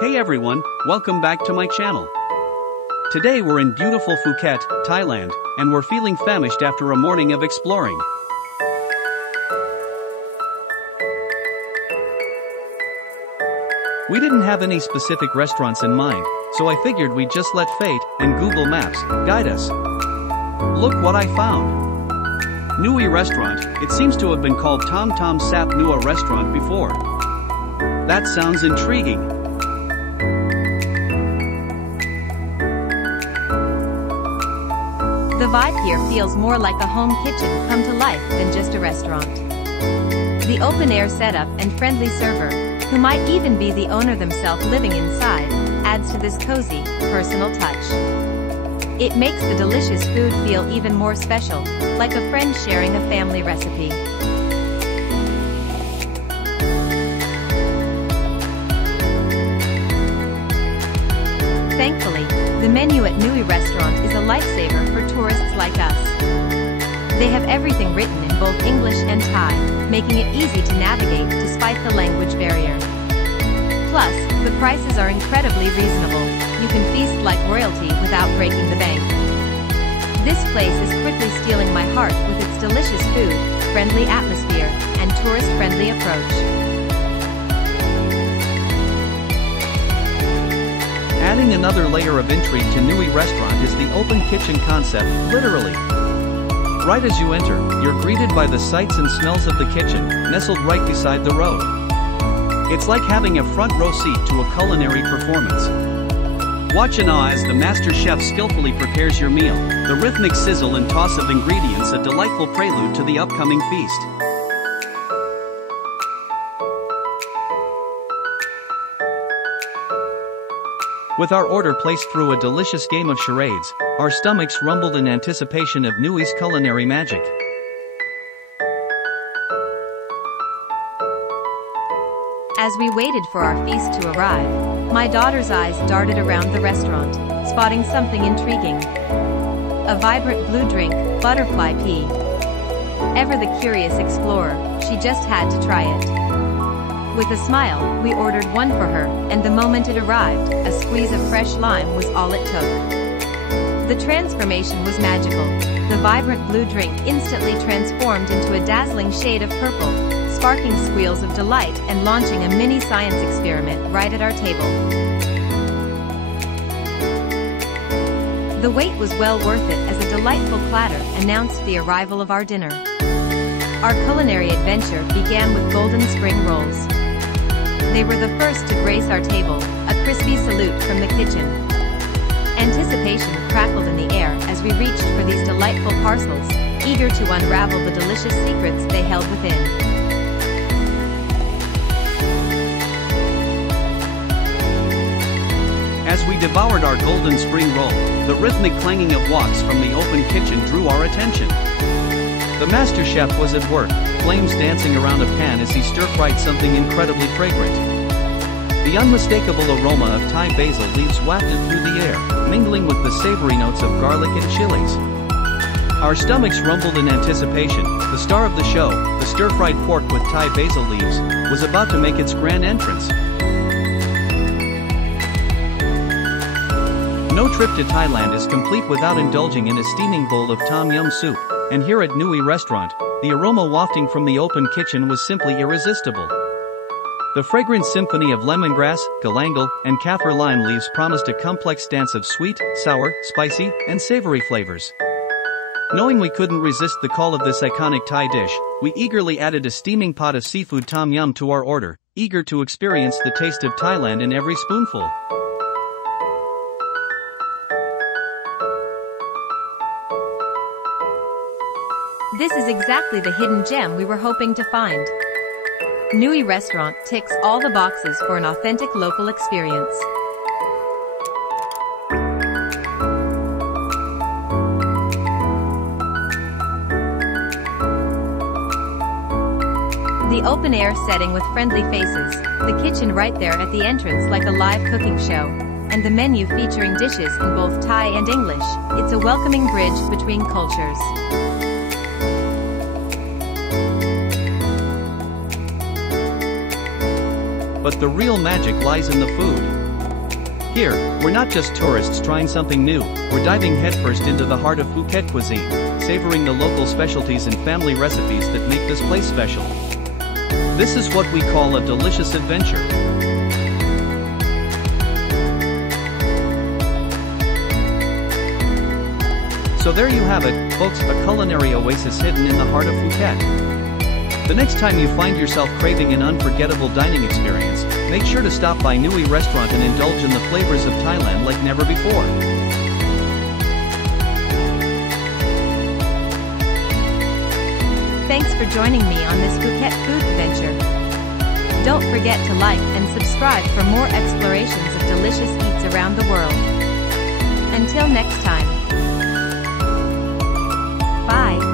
Hey everyone, welcome back to my channel. Today we're in beautiful Phuket, Thailand, and we're feeling famished after a morning of exploring. We didn't have any specific restaurants in mind, so I figured we'd just let fate and Google Maps guide us. Look what I found. Nui Restaurant. It seems to have been called Tom Tom Sap Nua Restaurant before. That sounds intriguing. The vibe here feels more like a home kitchen come to life than just a restaurant. The open-air setup and friendly server, who might even be the owner themselves living inside, adds to this cozy, personal touch. It makes the delicious food feel even more special, like a friend sharing a family recipe. Thankfully, the menu at Nui Restaurant is a lifesaver for tourists like us. They have everything written in both English and Thai, making it easy to navigate despite the language barrier. Plus, the prices are incredibly reasonable. You can feast like royalty without breaking the bank. This place is quickly stealing my heart with its delicious food, friendly atmosphere, and tourist-friendly approach. Adding another layer of intrigue to Nui Restaurant is the open kitchen concept, literally. Right as you enter, you're greeted by the sights and smells of the kitchen, nestled right beside the road. It's like having a front row seat to a culinary performance. Watch in awe as the master chef skillfully prepares your meal, the rhythmic sizzle and toss of ingredients a delightful prelude to the upcoming feast. With our order placed through a delicious game of charades, our stomachs rumbled in anticipation of Nui's culinary magic. As we waited for our feast to arrive, my daughter's eyes darted around the restaurant, spotting something intriguing. A vibrant blue drink, Butterfly Pea. Ever the curious explorer, she just had to try it. With a smile, we ordered one for her, and the moment it arrived, a squeeze of fresh lime was all it took. The transformation was magical. The vibrant blue drink instantly transformed into a dazzling shade of purple, sparking squeals of delight and launching a mini science experiment right at our table. The wait was well worth it as a delightful clatter announced the arrival of our dinner. Our culinary adventure began with golden spring rolls. They were the first to grace our table, a crispy salute from the kitchen. Anticipation crackled in the air as we reached for these delightful parcels, eager to unravel the delicious secrets they held within. As we devoured our golden spring roll, the rhythmic clanging of woks from the open kitchen drew our attention. The master chef was at work, flames dancing around a pan as he stir-fried something incredibly fragrant. The unmistakable aroma of Thai basil leaves wafted through the air, mingling with the savory notes of garlic and chilies. Our stomachs rumbled in anticipation. The star of the show, the stir-fried pork with Thai basil leaves, was about to make its grand entrance. No trip to Thailand is complete without indulging in a steaming bowl of tom yum soup, and here at Nui Restaurant, the aroma wafting from the open kitchen was simply irresistible. The fragrant symphony of lemongrass, galangal, and kaffir lime leaves promised a complex dance of sweet, sour, spicy, and savory flavors. Knowing we couldn't resist the call of this iconic Thai dish, we eagerly added a steaming pot of seafood tom yum to our order, eager to experience the taste of Thailand in every spoonful. This is exactly the hidden gem we were hoping to find. Nui Restaurant ticks all the boxes for an authentic local experience. The open-air setting with friendly faces, the kitchen right there at the entrance like a live cooking show, and the menu featuring dishes in both Thai and English, it's a welcoming bridge between cultures. But the real magic lies in the food. Here, we're not just tourists trying something new, we're diving headfirst into the heart of Phuket cuisine, savoring the local specialties and family recipes that make this place special. This is what we call a delicious adventure. So there you have it, folks, a culinary oasis hidden in the heart of Phuket. The next time you find yourself craving an unforgettable dining experience, make sure to stop by Nui Restaurant and indulge in the flavors of Thailand like never before. Thanks for joining me on this Phuket food adventure. Don't forget to like and subscribe for more explorations of delicious eats around the world. Until next time. Bye.